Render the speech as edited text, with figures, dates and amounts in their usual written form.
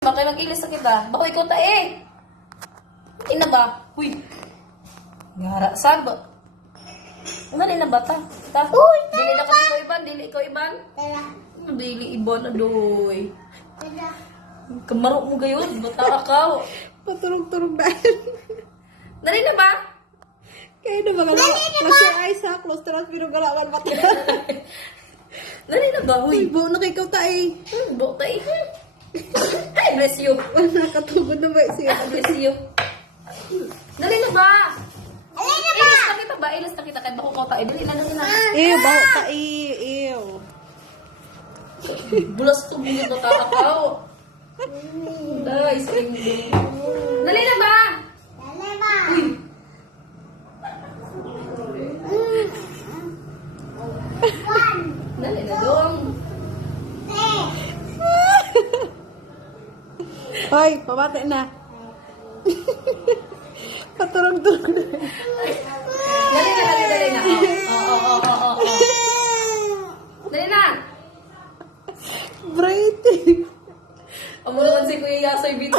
Bakit nag-ilis na kita? Bako ikaw ta eh. Ina ba? Uy. Ngara sab. Ngani na bata? Ta. Uy, Dili na kami ko iban, dili ko iban. Tara. Dili iban adoy. Tara. Kamaro mo gayon, bata ka. Paturog-turog dahil. Dali na ba? Kaya na mga close your eyes ha. Close to lang pinugalawan mata. Dali na ba? Uy, Uy. buo na kay ikaw tayo. Bota eh. Ay, bless you. Nakatugod na ba siya? Bless you. Dali na ba? Alin na ba? Ilis na kita ba? Ilis na kita kahit bako ko tayo. Dali na, dali na. Ew, baho ka ew. Bulas to mo yung nakakakaw. Guys, dali na ba? Dali ba? One, Dali na dong. three. Hoy, pabate na. Paturog-turog na. Dali na, dali na. Oo. Dali na. Breathing. Amo naman si Kuya Yasoy Bito.